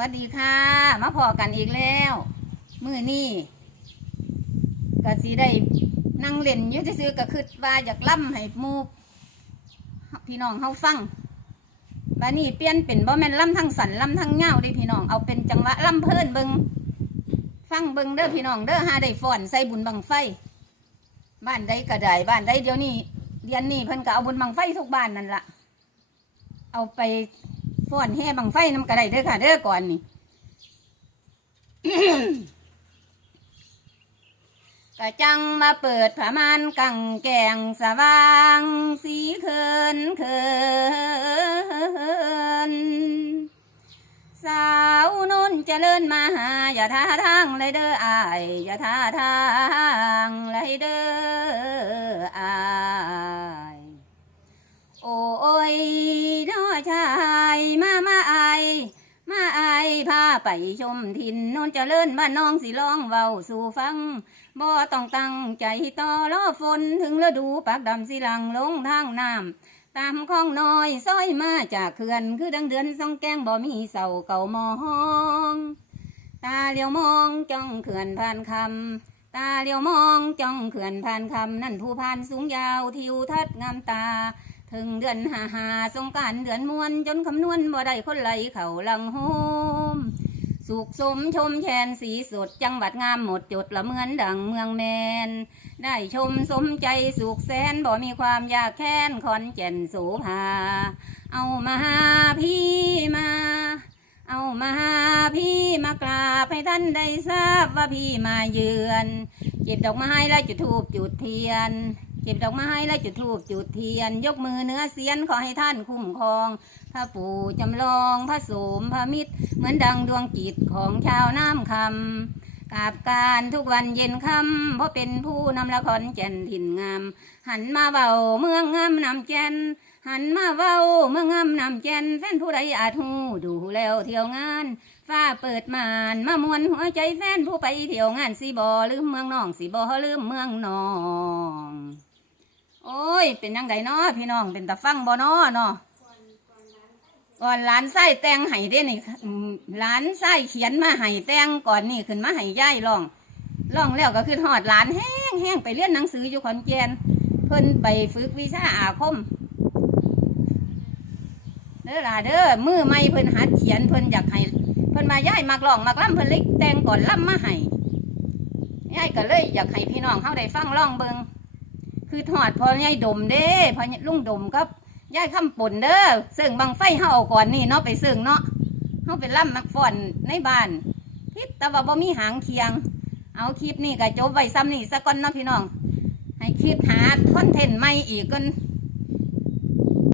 วัสดีค่ะ มาพอกันอีกแล้ว มือนี่ก็สีได้นั่งเล่นยืดซื้อก็คือว่าอยากล่ำให้หมูพี่น้องเฮาฟังบานี่เปลี่ยนเป็นบ่แม่นล่ำทั้งสันล่ำทั้งเงาเด้พี่น้องเอาเป็นจังหวะล่ำเพิ่นเบิงฟังเบิงเด้อพี่น้องเด้อหาได้ฟ้อนใส่บุญบังไฟ บ้านใดก็ได้บ้านใดเดี๋ยวนี้เดือนนี้เพิ่นก็เอาบุญบังไฟทุกบ้านนั่นละเอาไป ฟ้อนแห่บังไฟน้ำกระไดเด้อค่ะ เด้อก่อนนี่กะจังมาเปิดผ้ามานกังแกงสว่าง สีเขินเขินสาวนุ่นเจริญมาหา อย่าท่าทางเลยเด้ออาย อย่าท่าทางเลยเด้ออ ไปชมถิ่นโนนเจริญบ้านน้องสิลองเว้าสู่ฟังบ่ต้องตั้งใจต่อรอฝนถึงฤดูปากดำสิลังลงทางน้ำตามคลองน้อยซอยมาจากเขื่อนคือดังเดือนสองแกงบ่มีเสาเก่ามองตาเลียวมองจ้องเขื่อนผ่านคำตาเลียวมองจ้องเขื่อนผ่านคำนั่นผู้พานสูงยาวทิวทัศน์งามตาถึงเดือนหาหาสงการเดือนมวนจนคำนวณบ่ได้คนไหลเข่าลังโฮม สุขสมชมแชนสีสดจังหวัดงามหมดจดละเหมือนดังเมืองแมน ได้ชมสมใจสุขแสนบ่มีความยากแค้นขอนแก่นโสภา เอามาหาพี่มา เอามาหาพี่มากราบให้ท่านได้ทราบว่าพี่มาเยือนเก็บดอกไม้และจุดธูปจุดเทียน เก็บดอกไม้และจุดธูปจุดเทียน ยกมือเนื้อเสียนขอให้ท่านคุ้มครอง พระปู่จำลองพระโสมพระมิตร เหมือนดังดวงจิตของชาวน้ำคำกาบการทุกวันเย็นค่ำเพราะเป็นผู้นำละครแก่นถิ่นงาม หันมาเบาเมืองงามนำแก่นหันมาเว้าเมืองงามนำแก่นแฟนผู้ใดอาจหูดูแล้วเที่ยวงาน ฟ้าเปิดมานมามวนหัวใจแฟนผู้ไปเที่ยวงานสีบอลืมเมืองนองสีบอลืมเมืองนอง ย เป็นยังไงเนาะพี่น้องเป็นตาฟังบ่เนาะเนาะก่อนหลานไส้แตงให้ได้นี่อืมหลานไส้เขียนมาให้แตงก่อนนี่ขึ้นมาให้ย่ายร้องร้องแล้วก็คือหอดหลานแห้งแห้งไปเรียนหนังสืออยู่ขอนแก่นเพิ่นไปฝึกวิชาอาคมเด้อล่ะเด้อมือไม่เพิ่นหัดเขียนเพิ่นอยากให้เพิ่นมาย่ายมักร้องมักล่ำเพิ่นเล็กแตงก่อนล่ำมาให้ย่ายก็เลยอยากให้พี่น้องเฮาได้ฟังร้องเบิง คือทอดพอยายดมเด้พอลุงดมกับย่ายคำปนเด้อซึ่งบังไฟเฮาเอาก่อนนี่เนาะไปซึ่งเนาะเฮาไปล่ำมักฟอนในบ้านพิษแต่ว่าบ่มีหางเคียง เอาคลิปนี่ก็จบไว้ซ้ำนี่สักก่อนเนาะพี่น้อง ให้คลิปหาคอนเทนต์ใหม่อีกก่อน